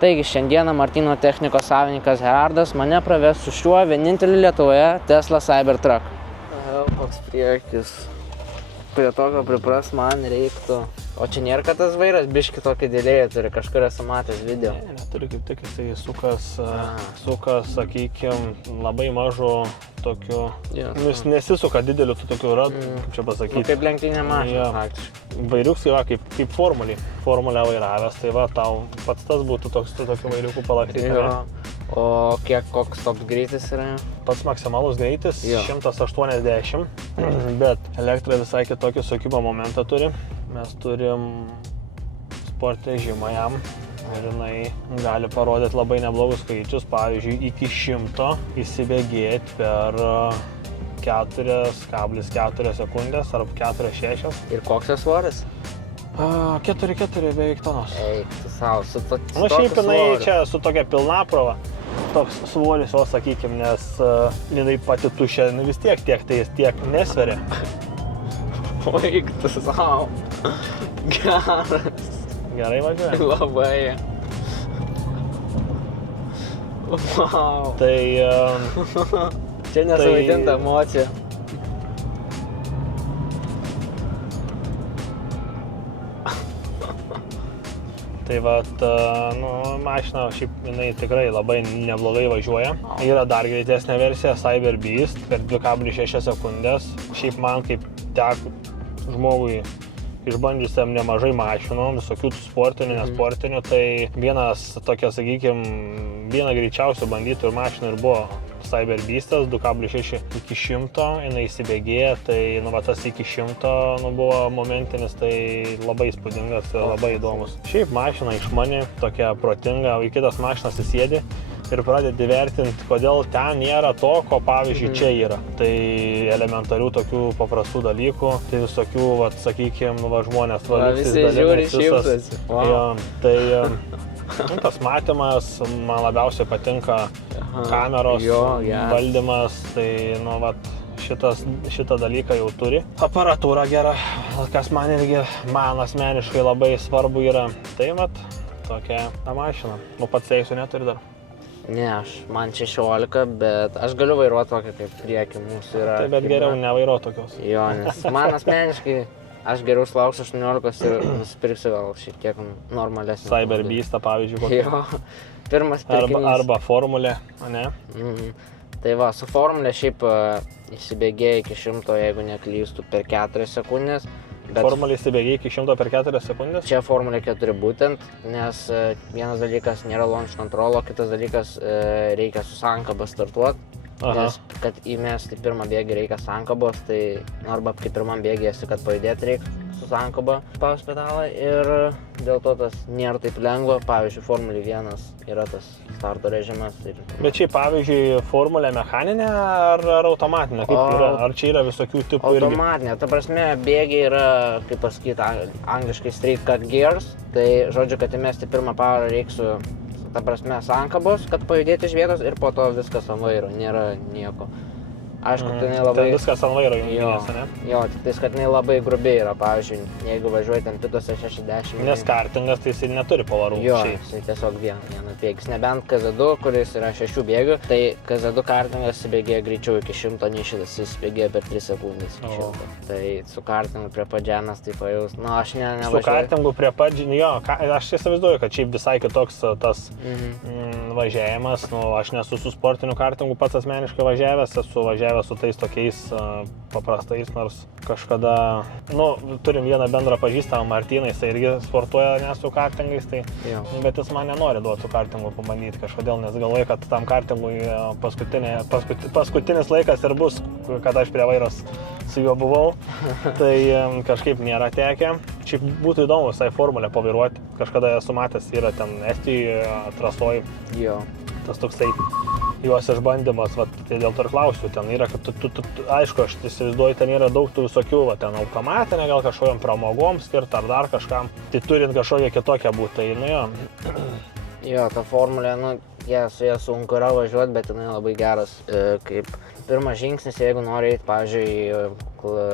Taigi šiandieną Martyno technikos savininkas Gerardas mane praves su šiuo vieninteliu Lietuvoje Tesla Cybertruck. Koks priekis. Prie tokio pripras man reiktų. O čia nėra, kad tas vairas biški tokį dėlėją turi, kažkur esu matęs video. Ne, neturi kaip tik, jisai sukas, sakykim, labai mažu tokiu, jis nesisuka dideliu su tokiu ratu, kaip čia pasakyti. Kaip lenktyninė mašina, faktiškai. Vairiuks yra kaip formulė vairavęs, tai va, tau pats tas būtų tokiu vairiukų palakstyti. O koks toks greitis yra? Pats maksimalus greitis 180, bet elektra visai kitokį sukimo momentą turi. Mes turim sport režimą jam ir jinai gali parodyti labai neblogus skaičius, pavyzdžiui, iki 100 įsibėgėti per 4,4 sekundės arba 4,6. Ir koks jos svoris? 4,4 beveik tonos. Eik, tu savo, su tokiu svoriu. Šiaip jinai čia su tokia pilnaprova, toks svoris, o sakykim, nes jinai pati tušia, vis tiek tiek nesveria. Eik, tu savo. Geras. Gerai važiuoja? Labai. Wow. Tai... Čia nesuvaidinta emocija. Tai vat, mašina šiaip jinai tikrai labai neblogai važiuoja. Yra dar greitesnė versija, Cyber Beast, per 2,6 sekundės. Šiaip man kaip teko žmogui išbandžiusiam nemažai mašinų, visokių sportinių, nesportinių, tai vienas tokia, sakykim, viena greičiausių bandytų ir mašinų ir buvo Cyber Beastas, 2,6 iki 100, jinai įsibėgėja, tai tas iki 100 buvo momentinis, tai labai įspūdingas ir labai įdomus. Šiaip mašina išmani, tokia protinga, į kitas mašinas įsėdi ir pradedi vertinti, kodėl ten nėra to, ko pavyzdžiui čia yra. Tai elementarių tokių paprastų dalykų, tai visokių, sakykim, žmonės visi žiūri šypsosi. Tai tas matymas, man labiausiai patinka kameros valdymas, tai šitą dalyką jau turi. Aparatūra gera, kas man asmeniškai labai svarbu yra. Tai tokia mašina. O pats teisų neturi dar? Ne, man 16, bet aš galiu vairuoti tokią kaip priekį mūsų yra. Taip, bet geriau nevairuoti tokios. Jo, nes man asmeniškai aš geriau sulauksiu 18 ir nusipirksiu gal šiek tiek normalesnį. Cyber Beastą, pavyzdžiui, kokį. Jo, pirmas pirkinys. Arba Formulė, ne? Tai va, su Formulė šiaip įsibėgėja iki 100, jeigu neklystu, per 4 sekundės. Formulė įsibėgėja iki 100 per 4 sekundės? Čia Formulė 4 būtent, nes vienas dalykas nėra launch control, kitas dalykas reikia su sankaba startuoti. Nes kad įmesti pirmą bėgį reikia sankabos, tai arba kaip pirmam bėgį esi, kad pajudėti reikia su sankaba paus pedalą ir dėl to tas nėra taip lengva. Pavyzdžiui, Formulė 1 yra tas starto režimas. Bet šiaip, pavyzdžiui, Formulė mechaninė ar automatinė? Kaip yra? Ar čia yra visokių tipų irgi? Automatinė. Ta prasme, bėgiai yra, kaip pasakyti, angliškai straight cut gears. Tai žodžiu, kad įmesti pirmą parą reikia su ta prasme sankabos, kad pajudėti iš vietos ir po to viskas ant vairo, nėra nieko. Aišku, tai labai... Tai viskas ant vairo junginės, ne? Jo, tik tais, kad labai grubiai yra, pavyzdžiui, jeigu važiuoji ten pitose 60. Nes kartingas, tai jis neturi pavarų. Jo, jis tiesiog vienas bėgis. Nebent KZ2, kuris yra 6 bėgių, tai KZ2 kartingas įsibėgėja greičiau iki 100, nei šitas įsibėgėja per 3 sekundės iki 100. Tai su kartingu prie padžianas tai pajaus. Nu, aš nevažiuoju. Su kartingu prie padžianas, jo, aš įsivaizduoju, kad šiaip visai kitoks tas važiavimas. Nu, aš nesu su sportiniu kartingu pats asmeniškai važiavęs, esu važiavęs su tais tokiais paprastais, nors kažkada, turim vieną bendrą pažįstamą, Martyną, jis irgi sportuoja ne su kartingais, tai, bet jis man nenori duoti su kartingu pabandyti kažkodėl, nes galvoju, kad tam kartingui paskutinis laikas ir bus, kad aš prie vairos su juo buvau, tai kažkaip nėra tekę. Šiaip būtų įdomu visai Formulę pavairuoti, kažkada esu matęs, yra ten Estijoje, trasoj, tas toksai juos išbandymas, tai dėl to ir klausiu, ten yra, kad aišku, aš įsivaizduoju, ten yra daug tų visokių, ten automatinė, gal kažkokiam pramogom skirta ar dar kažkam, tai turint kažkokią kitokią būtų, tai Jo, ta Formulė, su ja sunku yra važiuoti, bet jinai labai geras, kaip pirmas žingsnis, jeigu nori eiti, pavyzdžiui,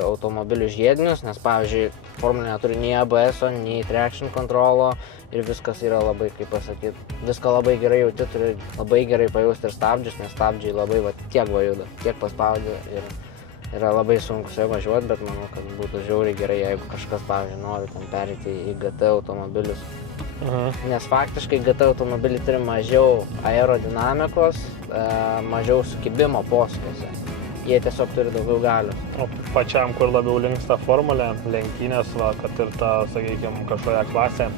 automobilių žiedinius, nes, pavyzdžiui, formulė neturi nei ABS-o, nei traction controlo ir viskas yra labai, kaip pasakyti, viską labai gerai jauti, turi labai gerai pajausti ir stabdžius, nes stabdžiai labai tiek juda, tiek paspaudė ir yra labai sunku su juo važiuoti, bet manau, kad būtų žiauriai gerai, jeigu kažkas, pavyzdžiui, nori ten pereiti į GT automobilius. Nes faktiškai GT automobiliai turi mažiau aerodinamikos, mažiau sukibimo posūkiuose. Jie tiesiog turi daugiau galių. O pačiam, kur labiau linksta formulė, lenktynės, kad ir ta, sakykime, kažkokia klasė,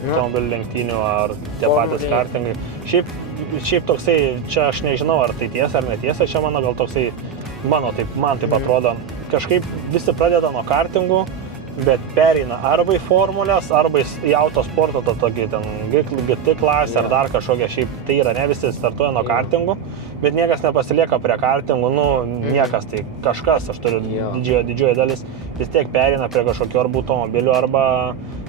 automobilių lenktynių ar tie patys kartingai. Šiaip toksai, čia aš nežinau, ar tai tiesa ar netiesa, čia mano gal toksai, man taip atrodo, kažkaip visi pradeda nuo kartingų, bet pereina arba į formulės, arba į autosporto, tokį ten GT klasę ar dar kažkokią, šiaip tai yra, ne visi startuoja nuo kartingų, bet niekas nepasilieka prie kartingų, niekas, tai kažkas, aš turiu didžioji dalis, vis tiek pereina prie kažkokio arba automobilių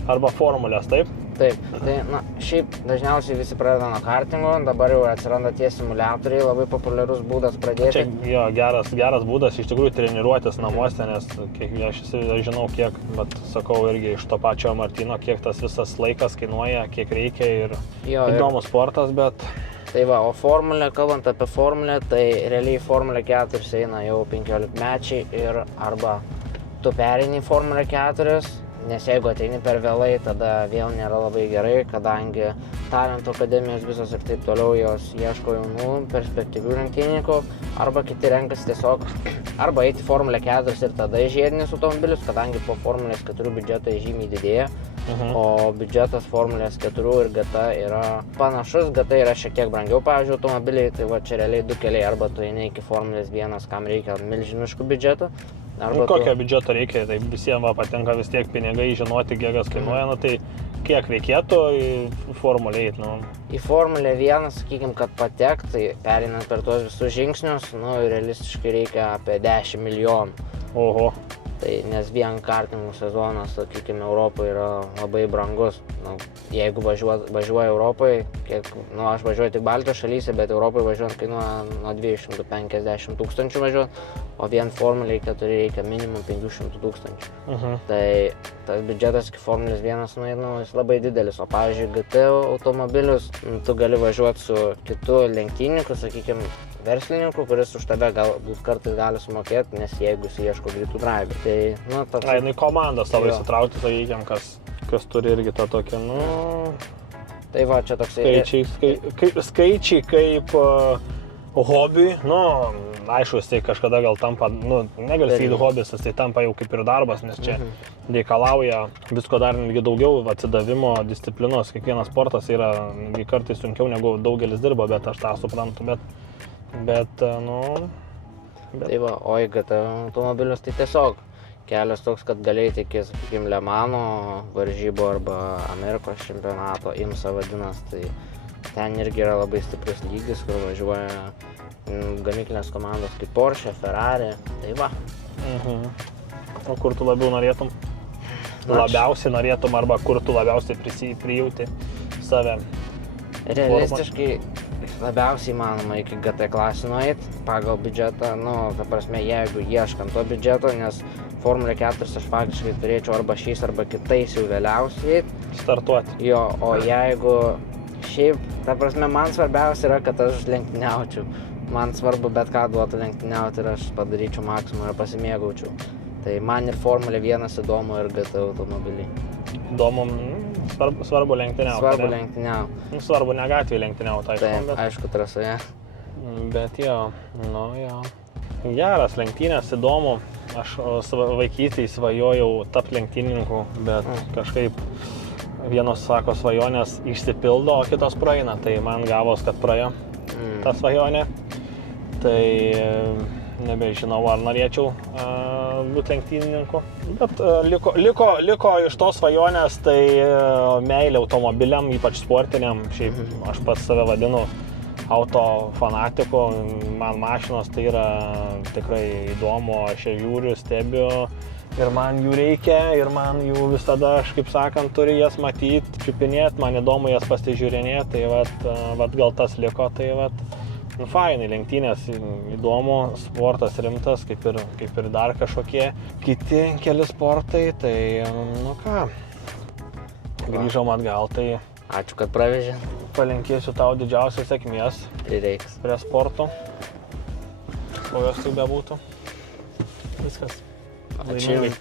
arba formulės, taip? Taip, tai šiaip dažniausiai visi pradeda nuo kartingų, dabar jau atsiranda tie simuliatoriai, labai populiarus būdas pradėti. Čia geras būdas iš tikrųjų treniruotis namuose, nes aš žinau kiek, bet sakau irgi iš to pačio Martino, kiek tas visas laikas kainuoja, kiek reikia ir įdomus sportas, bet... Tai va, o formulė, kalbant apie formulę, tai realiai Formulė 4 eina jau 15-mečiai ir arba tu pereini į Formulę 4, nes jeigu ateini per vėlai, tada vėl nėra labai gerai, kadangi talentų akademijos visos ir taip toliau jos ieško jaunų, perspektyvių lenktynininkų, arba kiti renkasi tiesiog arba eiti Formulę 4 ir tada į žiedinius automobilius, kadangi po Formulės 4 biudžetai žymiai didėja, o biudžetas Formulės 4 ir GT yra panašus, GT yra šiek tiek brangiau, pavyzdžiui, automobiliai, tai va čia realiai du keliai, arba tu eini iki Formulės 1, kam reikia milžiniškų biudžetų. Kokio biudžeto reikia, tai visiems patenka vis tiek pinigai, žinoti, kiek kas kainuoja, tai kiek reikėtų į Formulę eiti? Į Formulę 1, sakykime, kad patekt, tai pereinant per tuos visus žingsnius, realistiškai reikia apie 10 milijonų. Oho. Tai nes vien kartingų sezonas, sakykime, Europoje yra labai brangus. Jeigu važiuoja Europoje, aš važiuoju tik Baltijos šalyse, bet Europoje važiuojant kainuoja nuo 250 tūkstančių važiuoti, o vien Formulei 4 reikia minimum 500 tūkstančių. Tai tas biudžetas iki Formulės 1 jis labai didelis, o pavyzdžiui GT automobilius tu gali važiuoti su kitu lenktynininku, sakykime, verslininku, kuris už tave galbūt kartais gali sumokėti, nes jeigu jis ieško greitų draivių. Tai, toks... Komandą savo įsitraukti, sakykime, kas turi irgi tą tokį, Tai va, čia toksai... Skaičiai kaip hobiui, aišku, tai kažkada gal tampa, negali sakyti hobis, tai tampa jau kaip ir darbas, nes čia reikalauja visko dar netgi daugiau, atsidavimo, disciplinos, kiekvienas sportas yra kartais sunkiau negu daugelis dirba, bet aš tą suprantu, bet Tai va, o į GT automobilius tai tiesiog kelias toks, kad galėjai iki, sakykime, Le Mano varžybų arba Amerikos čempionato, IMSA vadinas, tai ten irgi yra labai stiprus lygis, kur važiuoja gamyklinės komandos kaip Porsche, Ferrari, tai va. O kur tu labiau norėtum? Labiausiai norėtum arba kur tu labiausiai prijauti save? Realistiškai labiausiai manoma iki GT klasių nueiti pagal biudžetą, ta prasme, jeigu ieškant to biudžeto, nes Formulė 4 aš faktiškai turėčiau arba šiais, arba kitais jau vėliausiai startuoti. Jo, o jeigu šiaip, ta prasme, man svarbiausia yra, kad aš lenktyniaučiau. Man svarbu bet ką duotų lenktyniauti ir aš padaryčiau maksimumą ir pasimėgaučiau. Tai man ir Formulė 1 įdomu ir GT automobiliai. Įdomu, svarbu lenktyniauti. Svarbu lenktyniauti. Svarbu ne gatvėje lenktyniauti, aišku. Taip, aišku, trasoje. Bet jo. Geras lenktynės, įdomu. Aš vaikystėje svajojau tapti lenktynininku, bet kažkaip vienos, sako, svajonės išsipildo, o kitos praeina. Tai man gavos, kad praėjo ta svajonė. Tai nebežinau, ar norėčiau būti lenktynininku. Bet liko iš tos svajonės, tai meilė automobiliam, ypač sportiniam. Šiaip aš pats save vadinu auto fanatiku, man mašinos tai yra tikrai įdomu, aš žiūriu, stebiu ir man jų reikia ir man jų visada, aš kaip sakant, turiu jas matyti, čiupinėti, man įdomu jas pasižiūrinėti, tai vat gal tas liko, tai vat Nu, fainai, lenktynės įdomu, sportas rimtas, kaip ir dar kažkokie kiti keli sportai, tai, nu ką, grįžom atgal, tai Ačiū, kad pravežė. palinkėsiu tau didžiausios sėkmės Prireiks. prie sporto, kokios tai bebūtų. Viskas. Ačiū.